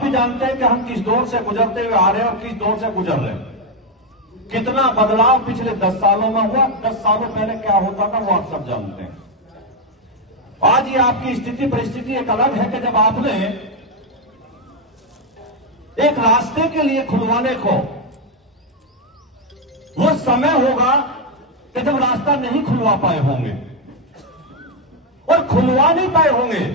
आप भी जानते हैं कि हम किस दौर से गुजरते हुए आ रहे हैं और किस दौर से गुजर रहे हैं। कितना बदलाव पिछले 10 सालों में हुआ, 10 सालों पहले क्या होता था वो आप सब जानते हैं। आज ये आपकी स्थिति परिस्थिति एक अलग है कि जब आपने एक रास्ते के लिए खुलवाने को, वो समय होगा कि जब रास्ता नहीं खुलवा पाए होंगे और खुलवा नहीं पाए होंगे।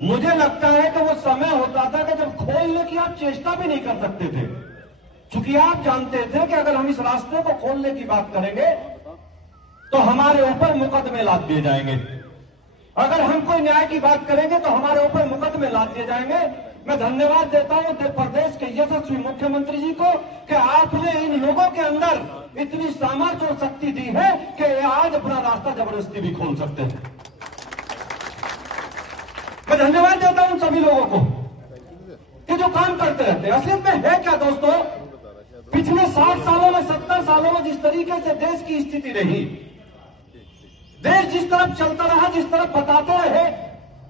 मुझे लगता है कि वो समय होता था कि जब खोलने की आप चेष्टा भी नहीं कर सकते थे, क्योंकि आप जानते थे कि अगर हम इस रास्ते को खोलने की बात करेंगे तो हमारे ऊपर मुकदमे लाद दिए जाएंगे, अगर हम कोई न्याय की बात करेंगे तो हमारे ऊपर मुकदमे लाद दिए जाएंगे। मैं धन्यवाद देता हूं उत्तर प्रदेश के यशस्वी मुख्यमंत्री जी को कि आपने इन लोगों के अंदर इतनी सामर्थ्य और शक्ति दी है कि आज अपना रास्ता जबरदस्ती भी खोल सकते हैं। मैं धन्यवाद देता हूं सभी लोगों को कि जो काम करते रहते हैं। असलियत में है क्या दोस्तों, पिछले 60 सालों में 70 सालों में जिस तरीके से देश की स्थिति रही, देश जिस तरफ चलता रहा, जिस तरफ बताते रहे,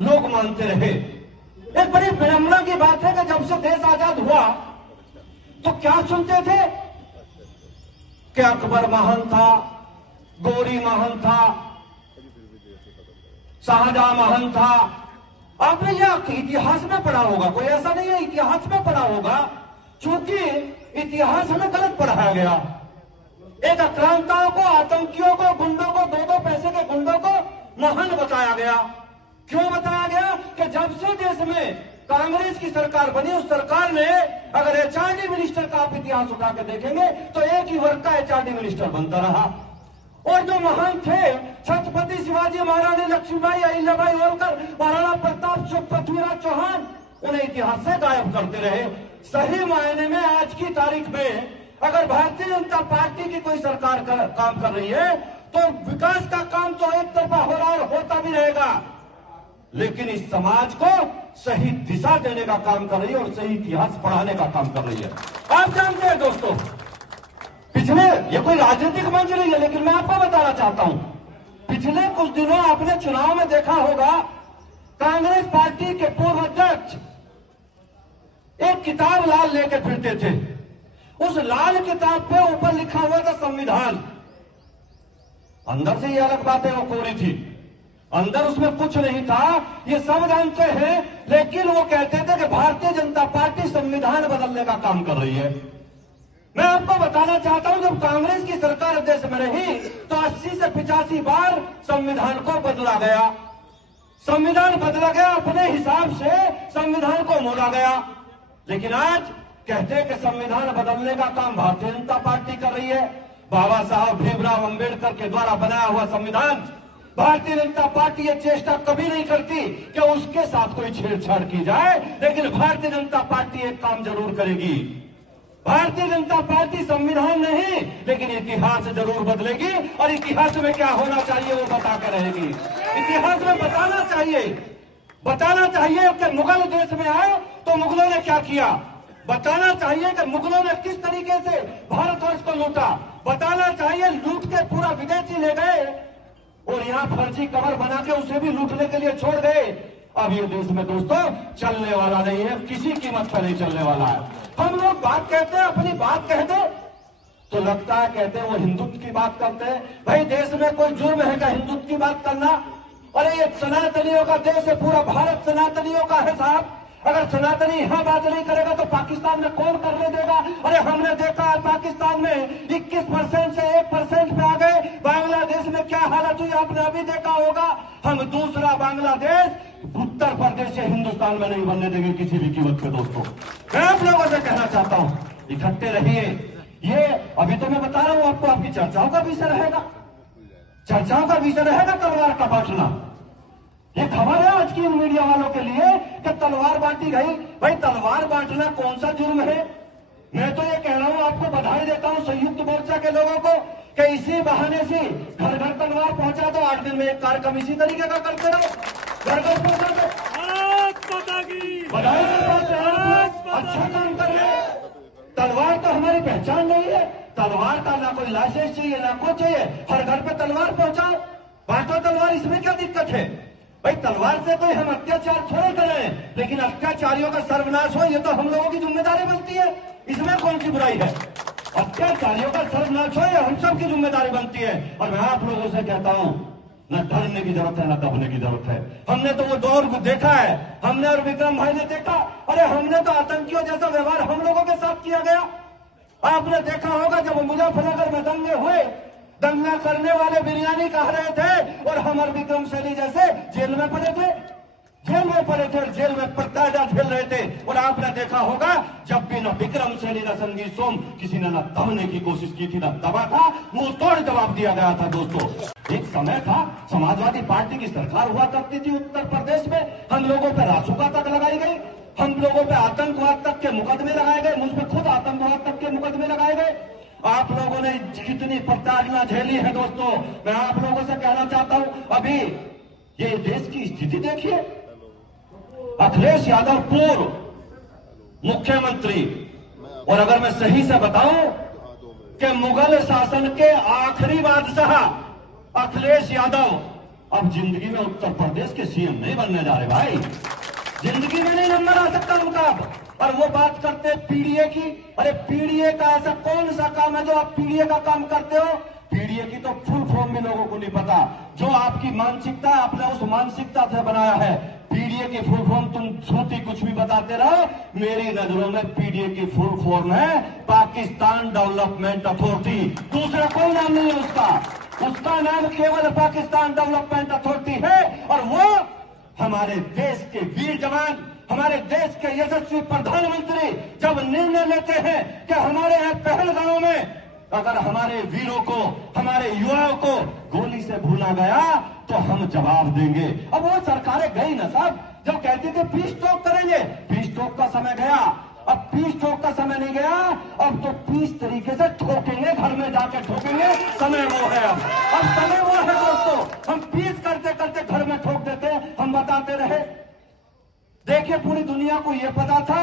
लोग मानते रहे। एक बड़ी विडंबना की बात है कि जब से देश आजाद हुआ तो क्या सुनते थे कि अकबर महान था, गौरी महान था, शाहजहां महान था। आपने यह इतिहास में पढ़ा होगा, कोई ऐसा नहीं है, इतिहास में पढ़ा होगा, क्योंकि इतिहास हमें गलत पढ़ाया गया। एक आक्रांताओं को, आतंकियों को, गुंडों को, 2-2 पैसे के गुंडों को महान बताया गया। क्यों बताया गया कि जब से देश में कांग्रेस की सरकार बनी, उस सरकार ने, अगर एचआरडी मिनिस्टर का आप इतिहास उठा के देखेंगे तो एक ही वर्ग का एचआरडी मिनिस्टर बनता रहा। और जो महान थे, छत्रपति शिवाजी, महारानी लक्ष्मीबाई, अहिल्याबाई होलकर, महाराणा प्रताप, पृथ्वीराज चौहान, उन्हें इतिहास से गायब करते रहे। सही मायने में आज की तारीख में अगर भारतीय जनता पार्टी की कोई सरकार काम कर रही है तो विकास का काम तो एक तरफा हो रहा और होता भी रहेगा, लेकिन इस समाज को सही दिशा देने का काम कर रही है और सही इतिहास पढ़ाने का काम कर रही है। आप जानते हैं दोस्तों, पिछले, ये कोई राजनीतिक मंच नहीं है, लेकिन मैं आपको बताना चाहता हूं, पिछले कुछ दिनों आपने चुनाव में देखा होगा, कांग्रेस पार्टी के पूर्व अध्यक्ष एक किताब लाल लेकर फिरते थे। उस लाल किताब पे ऊपर लिखा हुआ था संविधान। अंदर से ये अलग बात है, वो कोरी थी, अंदर उसमें कुछ नहीं था, ये सब जानते हैं, लेकिन वो कहते थे कि भारतीय जनता पार्टी संविधान बदलने का काम कर रही है। मैं आपको बताना चाहता हूं, जब कांग्रेस की सरकार देश में रही तो 80 से 85 बार संविधान को बदला गया, संविधान बदला गया, अपने हिसाब से संविधान को मोड़ा गया। लेकिन आज कहते हैं कि संविधान बदलने का काम भारतीय जनता पार्टी कर रही है। बाबा साहब भीमराव अंबेडकर के द्वारा बनाया हुआ संविधान, भारतीय जनता पार्टी ये चेष्टा कभी नहीं करती कि उसके साथ कोई छेड़छाड़ की जाए, लेकिन भारतीय जनता पार्टी एक काम जरूर करेगी। भारतीय जनता पार्टी संविधान नहीं, लेकिन इतिहास जरूर बदलेगी, और इतिहास में क्या होना चाहिए वो बता कर रहेगी। इतिहास में बताना चाहिए कि मुगल देश में आए तो मुगलों ने क्या किया, बताना चाहिए कि मुगलों ने किस तरीके से भारतवर्ष को लूटा, बताना चाहिए लूट के पूरा विदेशी ले गए और यहाँ फर्जी कवर बना के उसे भी लूटने के लिए छोड़ गए। अब ये देश में दोस्तों चलने वाला नहीं है, किसी कीमत पर नहीं चलने वाला है। हम लोग बात कहते हैं, अपनी बात कहते तो लगता है कहते हैं वो हिंदुत्व की बात करते हैं। भाई देश में कोई जुर्म है क्या हिंदुत्व की बात करना? अरे ये सनातनियों का देश है, पूरा भारत सनातनियों का है साहब। अगर सनातनी यहाँ बात नहीं करेगा तो पाकिस्तान में कौन करने देगा? अरे हमने देखा है पाकिस्तान में 21% से 1% पे आ गए। बांग्लादेश में क्या हालत हुई आपने अभी देखा होगा। हम दूसरा बांग्लादेश उत्तर प्रदेश से हिंदुस्तान में नहीं बनने देंगे किसी भी कीमत पे। दोस्तों मैं आप लोगों से कहना चाहता हूँ, इकट्ठे रहिए। ये अभी तो मैं बता रहा हूँ आपको, आपकी चर्चाओं का विषय रहेगा, चर्चाओं का विषय रहेगा तलवार का बांटना। ये खबर है आज की इन मीडिया वालों के लिए कि तलवार बांटी गई। भाई तलवार बांटना कौन सा जुर्म है? मैं तो ये कह रहा हूं, आपको बधाई देता हूं संयुक्त मोर्चा के लोगों को कि इसी बहाने से घर घर तलवार पहुंचा दो। 8 दिन में एक कार्यक्रम इसी तरीके का करते रहो, घर घर पहुंचा दो। बधाई देता हूं, अच्छा काम कर रहे। तलवार तो हमारी पहचान नहीं है, तलवार का ना कोई लाइसेंस चाहिए ना कुछ चाहिए, हर घर पे तलवार पहुंचाओ, बांटो तलवार, इसमें क्या दिक्कत है? भाई तलवार से कोई हम अत्याचार थोड़े करें, लेकिन अत्याचारियों का सर्वनाश हो ये तो हम लोगों की जिम्मेदारी बनती है। इसमें कौन सी बुराई है? अत्याचारियों का सर्वनाश हो ये हम सब की जिम्मेदारी बनती है। और मैं आप लोगों से कहता हूं, न डरने की जरूरत है, न दबने की जरूरत है। हमने तो वो दौर को देखा है, हमने और विक्रम भाई ने देखा। अरे हमने तो आतंकियों जैसा व्यवहार हम लोगों के साथ किया गया। आपने देखा होगा जब मुजफ्फरनगर में दंगे हुए, दंगा करने वाले बिरयानी कह रहे थे और हम और विक्रम सैनी जैसे जेल में पड़े थे, जेल में पड़े थे, जेल में पर्दाजा झेल रहे थे। और आपने देखा होगा जब भी न विक्रम सैनी न संगीत सोम किसी ने न दबने की कोशिश की थी, न दबा था, मुंह तोड़ जवाब दिया गया था। दोस्तों एक समय था समाजवादी पार्टी की सरकार हुआ करती थी उत्तर प्रदेश में, हम लोगों पर रासुका तक लगाई गई, हम लोगों पे आतंकवाद तक के मुकदमे लगाए गए, मुझ पर खुद आतंकवाद तक के मुकदमे लगाए गए। आप लोगों ने कितनी प्रताड़ना झेली है। दोस्तों मैं आप लोगों से कहना चाहता हूं, अभी ये देश की स्थिति देखिए। अखिलेश यादव पूर्व मुख्यमंत्री, और अगर मैं सही से बताऊं कि मुगल शासन के आखिरी बादशाह अखिलेश यादव अब जिंदगी में उत्तर प्रदेश के सीएम नहीं बनने जा रहे भाई, जिंदगी में नहीं नंबर आ सकता उनका अब। और वो बात करते पीडीए की। अरे पीडीए का ऐसा कौन सा काम है जो आप पीडीए का काम करते हो? पीडीए की तो फुल फॉर्म भी लोगों को नहीं पता। जो आपकी मानसिकता है आपने उस मानसिकता से बनाया है। पीडीए की फुल फॉर्म तुम झूठी कुछ भी बताते रहो, मेरी नजरों में पीडीए की फुल फॉर्म है पाकिस्तान डेवलपमेंट अथॉरिटी, दूसरा कोई नाम नहीं है उसका। उसका नाम केवल पाकिस्तान डेवलपमेंट अथॉरिटी है। और वो हमारे देश के वीर जवान, हमारे देश के यशस्वी प्रधानमंत्री जब निर्णय लेते हैं कि हमारे यहाँ पहलगांव में अगर हमारे वीरों को, हमारे युवाओं को गोली से भूना गया तो हम जवाब देंगे। अब वो सरकारें गई ना साहब, जब कहती थी पीस टॉक करेंगे, पीस टॉक का समय गया। अब पीस टॉक का समय नहीं गया, अब तो पीस तरीके से ठोकेंगे, घर में जाके ठोकेंगे, समय वो है। अब समय वो है दोस्तों, हम पीस करते करते घर में ठोक देते, हम बताते रहे। देखिए पूरी दुनिया को यह पता था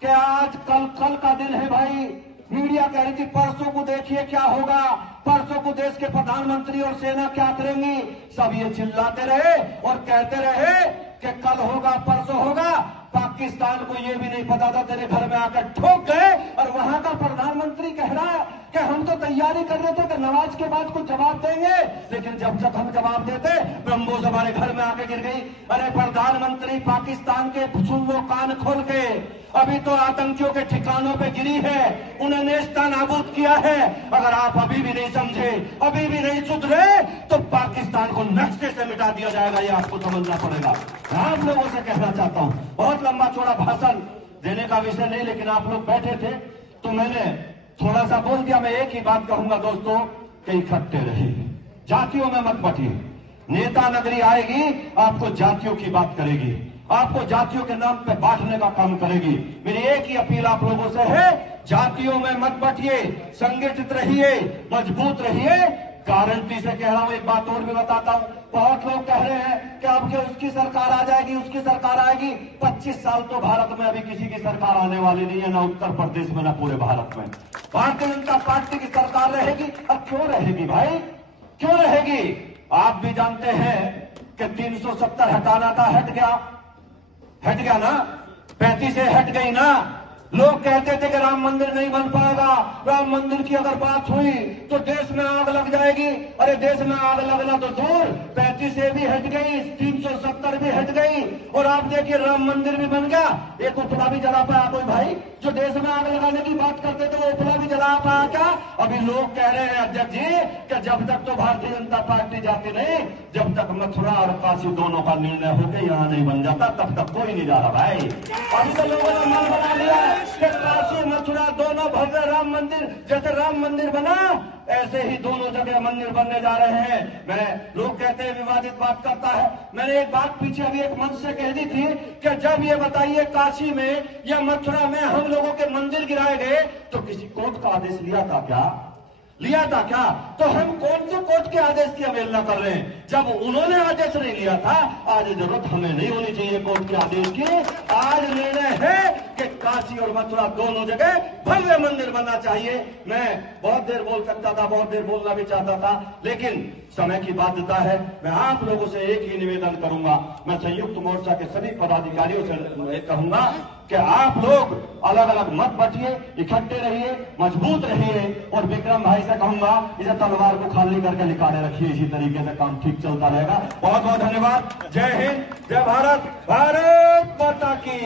कि आज कल का दिन है भाई। मीडिया कह रही थी परसों को देखिए क्या होगा, परसों को देश के प्रधानमंत्री और सेना क्या करेंगी। सब ये चिल्लाते रहे और कहते रहे कि कल होगा, परसों होगा। पाकिस्तान को यह भी नहीं पता था, तेरे घर में आकर ठोक गए। और वहां का प्रधानमंत्री कह रहा है कि हम तो तैयारी कर रहे थे कि नमाज के बाद कुछ जवाब देंगे, लेकिन जब तक हम जवाब देते ब्रह्मोस हमारे घर में आके गिर गई। अरे प्रधानमंत्री पाकिस्तान के सुन लो कान खोल के, अभी तो आतंकियों के ठिकानों पे गिरी है, उन्हें नेस्ता नाबूद किया है। अगर आप अभी भी नहीं समझे, अभी भी नहीं सुधरे, तो पाकिस्तान को नक्शे से मिटा दिया जाएगा, ये आपको समझना पड़ेगा। मैं आप लोगों से कहना चाहता हूं, बहुत लंबा चौड़ा भाषण देने का विषय नहीं, लेकिन आप लोग बैठे थे तो मैंने थोड़ा सा बोल दिया। मैं एक ही बात कहूंगा दोस्तों कि इकट्ठे रहिए, जातियों में मत बटिए। नेता नगरी आएगी आपको जातियों की बात करेगी, आपको जातियों के नाम पे बांटने का काम करेगी। मेरी एक ही अपील आप लोगों से है, जातियों में मत बटिए, संगठित रहिए, मजबूत रहिए। गारंटी से कह रहा हूं, एक बात और भी बताता हूं। बहुत लोग कह रहे हैं कि अब के उसकी सरकार आ जाएगी, उसकी सरकार आएगी। 25 साल तो भारत में अभी किसी की सरकार आने वाली नहीं है, ना उत्तर प्रदेश में, ना पूरे भारत में। भारतीय जनता पार्टी की सरकार रहेगी। अब क्यों रहेगी भाई, क्यों रहेगी? आप भी जानते हैं कि 370 हटाना था, हट गया ना, 35 से हट गई ना। लोग कहते थे कि राम मंदिर नहीं बन पाएगा, राम मंदिर की अगर बात हुई तो देश में आग लग जाएगी। अरे देश में आग लगना तो दूर, 35 से भी हट गई, 370 भी हट गई, और आप देखिए राम मंदिर भी बन गया। एक उपला भी जला पाया कोई भाई? जो देश में आग लगाने की बात करते थे वो उपला भी जला पाया क्या? अभी लोग कह रहे हैं अध्यक्ष जी कि जब तक तो भारतीय जनता पार्टी जाती नहीं, जब तक मथुरा और काशी दोनों का निर्णय होकर यहाँ नहीं बन जाता, तब तक कोई नहीं जा रहा भाई। अभी तो लोगों ने मन बना लिया कि काशी मथुरा दोनों भव्य राम मंदिर, जैसे राम मंदिर बना ऐसे ही दोनों जगह मंदिर बनने जा रहे हैं। लोग कहते हैं विवादित बात करता है। मैंने एक बात पीछे अभी एक मंच से कह दी थी कि जब ये बताइए काशी में या मथुरा में हम लोगों के मंदिर गिराए गए तो किसी कोर्ट का आदेश लिया था क्या? तो हम कौन से कोर्ट के आदेश की अवहेलना कर रहे हैं? जब उन्होंने आदेश नहीं लिया था, आज जरूरत हमें नहीं होनी चाहिए कोर्ट के आदेश की। आज निर्णय है कि काशी और मथुरा दोनों जगह भव्य मंदिर बनना चाहिए। मैं बहुत देर बोल सकता था, बहुत देर बोलना भी चाहता था, लेकिन समय की बाध्यता है। मैं आप लोगों से एक ही निवेदन करूंगा, मैं संयुक्त मोर्चा के सभी पदाधिकारियों से कहूंगा कि आप लोग अलग अलग मत बटिए, इकट्ठे रहिए, मजबूत रहिए, और विक्रम भाई से कहूंगा इसे तलवार को खाली करके निकाले रखिए। इसी तरीके से काम ठीक चलता रहेगा। बहुत बहुत धन्यवाद। जय हिंद, जय भारत, भारत माता की।